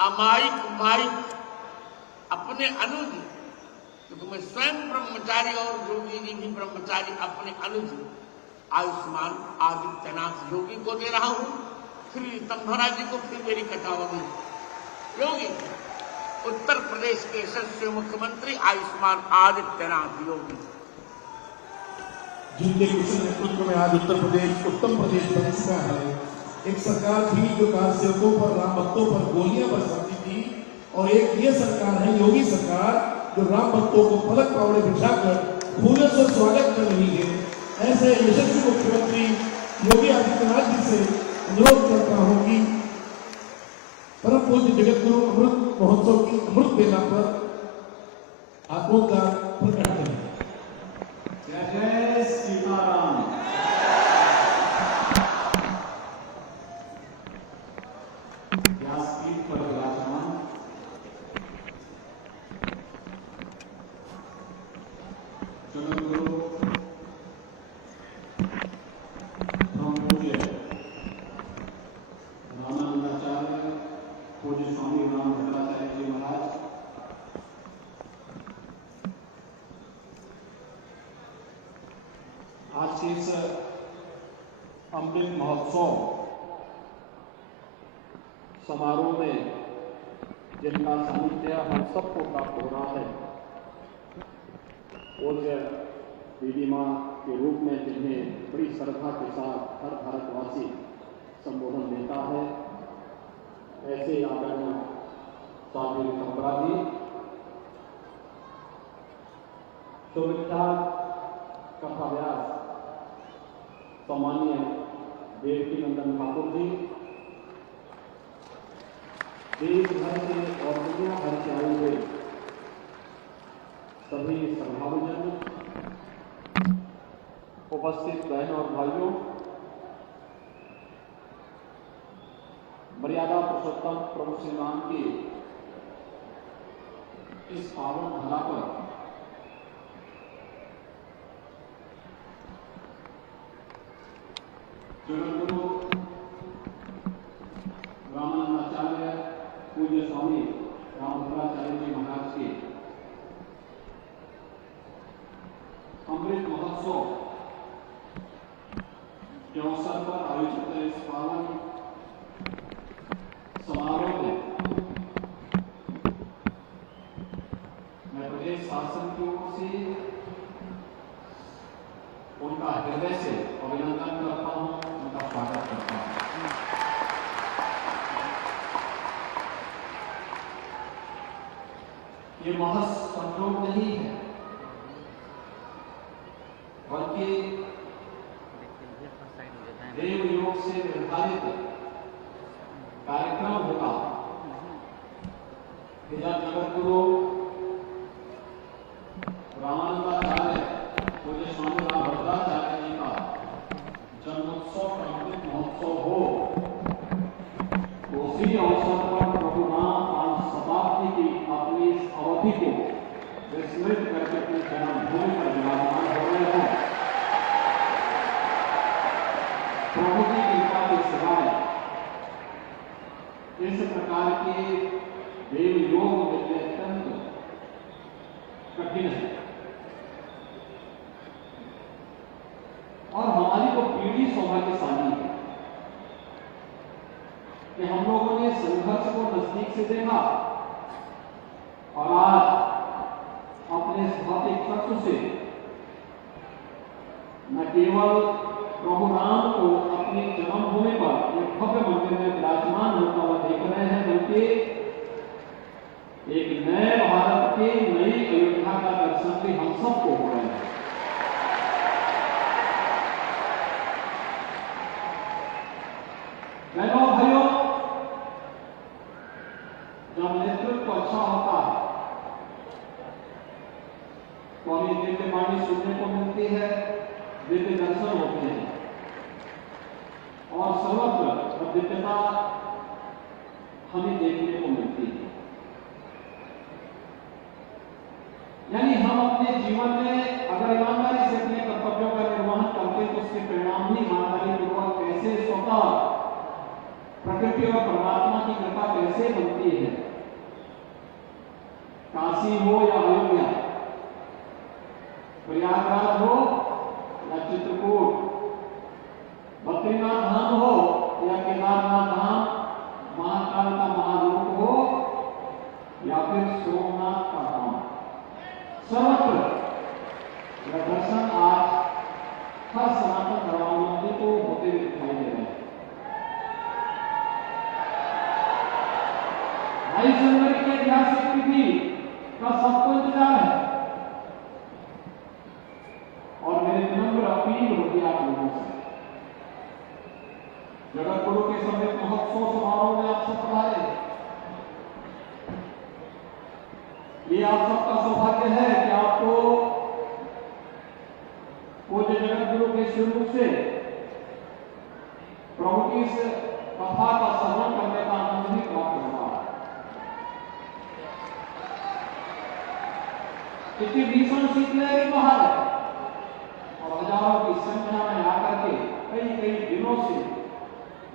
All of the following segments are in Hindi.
अमायिक माइक अपने अनुज, क्योंकि मैं स्वयं ब्रह्मचारी और योगी जी भी ब्रह्मचारी, अपने अनुज आयुष्मान आदित्यनाथ योगी को दे रहा हूं। श्री तंभरा जी को फिर मेरी कटावनी योगी, उत्तर प्रदेश के यशस्वी मुख्यमंत्री आयुष्मान आदित्यनाथ योगी, जिनके कुशल नेतृत्व में आज उत्तर प्रदेश उत्तम प्रदेश बन चुका है। एक सरकार थी जो कार सेवकों पर, राम भक्तों पर गोलियां बरसाती थी, और एक ये सरकार है योगी सरकार जो राम भक्तों को पलक पावड़े बिठाकर फूलों से स्वागत कर रही है। ऐसे यशस्वी मुख्यमंत्री योगी आदित्यनाथ जी से अनुरोध करता हूं कि परम पूज्य जगत गुरु अमृत महोत्सव की अमृत बेला पर आत्मोद्गार प्रकट करें। जय जय सीताराम। व्यासपीठ पर विराजमान जगत गुरु पूज्य रामानंदाचार्य पूज्य स्वामी राम भद्राचार्य जी महाराज, आज के इस अमृत महोत्सव समारोह में जिनका सानिध्य हम सबको प्राप्त हो रहा है, पूज्य दीदी माँ के रूप में जिन्हें बड़ी श्रद्धा के साथ हर भारतवासी संबोधन देता है, ऐसे आदरणीय स्वामी तंभरा जी, सुविख्यात कथा व्यास सम्मानीय देवकी नंदन ठाकुर जी, देश भर से और दुनिया भर से आए हुए सभी श्रद्धालुजन, उपस्थित बहनों और भाइयों, मर्यादा पुरुषोत्तम प्रभु श्री राम की इस पावन धरा पर जगत गुरु रामानंदाचार्य पूज्य स्वामी राम भद्राचार्य जी महाराज के अमृत महोत्सव के अवसर पर आयोजित इस पावन समारोह में मैं प्रदेश शासन की ओर से उनका हृदय से अभिनंदन करता हूं, उनका स्वागत करता हूं। ये महज संयोग नहीं है, बल्कि देव योग से निर्धारित कार्यक्रम होगा। जगत गुरु रामानंदाचार्य पूज्य स्वामी राम भद्राचार्य जी का जन्मोत्सव का अमृत महोत्सव हो, उसी अवसर पर प्रभु राम 5 शताब्दी की अपनी इस अवधि को विस्मृत करके अपने जन्मभूमि पर विराजमान हो रहे हैं। प्रभु की कृपा के सिवाय इस प्रकार के देव योग मिलने अत्यंत कठिन है, और हमारी को पीढ़ी सौभाग्यशाली है कि हम लोगों ने संघर्ष को नजदीक से देखा, और आज अपने भौतिक तत्व से न केवल प्रभु राम को अपनी जन्मभूमि पर एक भव्य मंदिर में विराजमान होता हुआ देख रहे हैं, बल्कि एक नए भारत के नई अयोध्या का दर्शन भी हम सबको हो रहे हैं। बहनों भाइयों, जब नेतृत्व अच्छा होता है तो हमें दिव्य वाणी सुनने को मिलती है, दिव्य दर्शन होते हैं, और सर्वत्र दिव्यता हमें देखने को मिलती है। यानी हम अपने जीवन में अगर ईमानदारी से अपने कर्तव्यों का निर्वहन करते हैं तो उसके परिणाम ही ईमानदारी पूर्वक कैसे स्वतः प्रकृति और परमात्मा की कृपा कैसे बनती है, काशी हो या अयोध्या, प्रयागराज हो या चित्रकूट, बद्रीनाथ धाम हो या केदारनाथ धाम, महाकाल का महारूप हो या फिर सोमनाथ का धाम, सर्वत्र यह दर्शन आज हर सनातन धर्मावलंबी को होते हुए दिखाई दे रहे हैं। 22 जनवरी के ऐतिहासिक तिथि का सबको इंतजार है और मेरी विनम्र अपील होगी आप लोगों से, जगत गुरु के समृद्ध महोत्सव समारोह में आप सब पधारे। ये आप सबका सौभाग्य है कि आपको पूज्य जगत गुरु के श्रीमुख से प्रभु की इस कथा का श्रवण करने का आनंद भी प्राप्त हुआ। इतनी भीषण शीतलहर बाहर है और हजारों की संख्या में आकर के कई कई दिनों से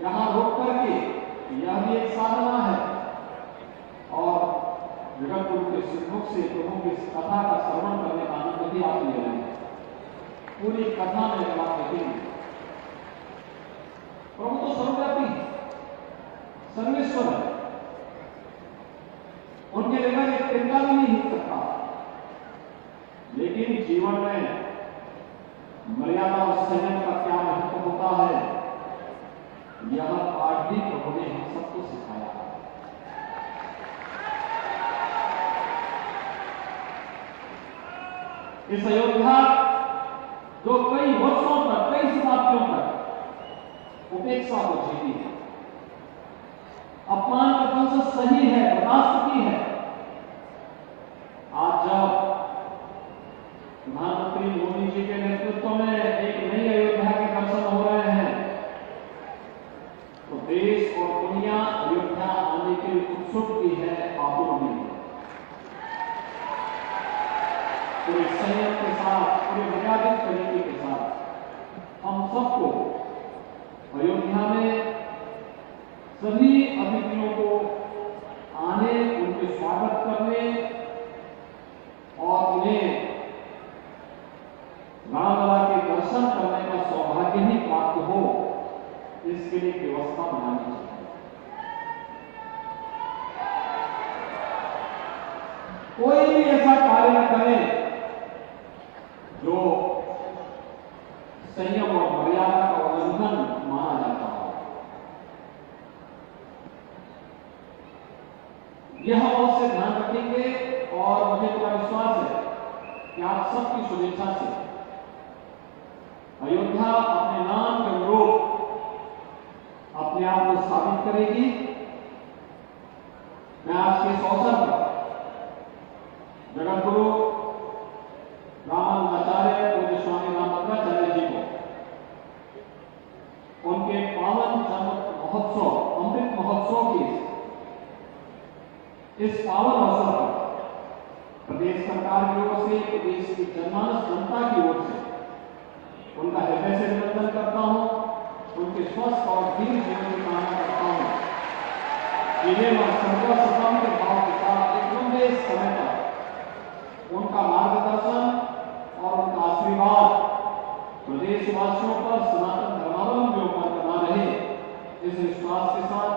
यहां रुक करके यह भी एक साधना है और जगत गुरु के श्रीमुख से प्रभु की कथा का श्रवण करने का आनंद भी आप ले रहे हैं। पूरी कथा में जब आप देखेंगे प्रभु तो सर्वव्यापी सर्वेश्वर है, उनके बगैर एक तिनका भी नहीं हिल सकता, लेकिन जीवन में मर्यादा और संयम का क्या महत्व होता है यह आज भी प्रभु ने हम सबको सिखाया है। इस अयोध्या जो कई वर्षों तक, कई शताब्दियों तक उपेक्षा को झेली है, अपमान का दंश सही है, बर्दाश्त की है, आज जब प्रधानमंत्री मोदी जी के नेतृत्व में एक नई अयोध्या के दर्शन हो रहे हैं तो देश और दुनिया अयोध्या आने के लिए उत्सुक भी है, आतुर भी है। पूरे संयम के साथ, पूरे मर्यादित तरीके के साथ हम सबको अयोध्या में सभी अतिथियों को आने, उनके स्वागत करने और उन्हें रामलला के दर्शन करने का सौभाग्य ही प्राप्त हो, इसके लिए व्यवस्था बनानी चाहिए। कोई भी ऐसा कार्य न करे जो संयम और मर्यादा का उल्लंघन माना जाता हो। यह अवश्य ध्यान रखेंगे और मुझे पूरा विश्वास है कि आप सबकी शुभेच्छा से अयोध्या अपने नाम के अनुरूप अपने आप को साबित करेगी। मैं आज के इस अवसर पर जगत गुरु रामानंदाचार्य पूज्य स्वामी रामभद्राचार्य जी को उनके पावन जन्म महोत्सव, अमृत महोत्सव की इस पावन अवसर पर प्रदेश सरकार की ओर से, प्रदेश की जनमानस जनता की ओर से उनका हृदय से अभिनंदन करता हूं, उनके स्वस्थ और दीर्घ जीवन की कामना करता हूं। जिन्हें मैं सर्वसतम के भाव के साथ एक लंबे समय तक उनका मार्गदर्शन और उनका आशीर्वाद प्रदेशवासियों पर, सनातन धर्मावलंबियों पर बना रहे, इस विश्वास के साथ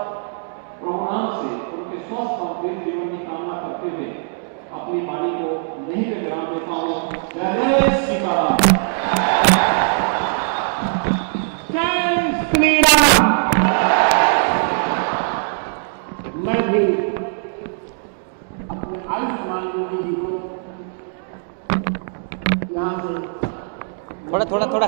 प्रभु नाम से उनके स्वस्थ और दीर्घ जीवन की कामना करते हुए अपनी वाणी को यहीं पे विराम देता हूं। जय सीताराम। मैं भी अपने आयुष्मान योगी जी को यहाँ से थोड़ा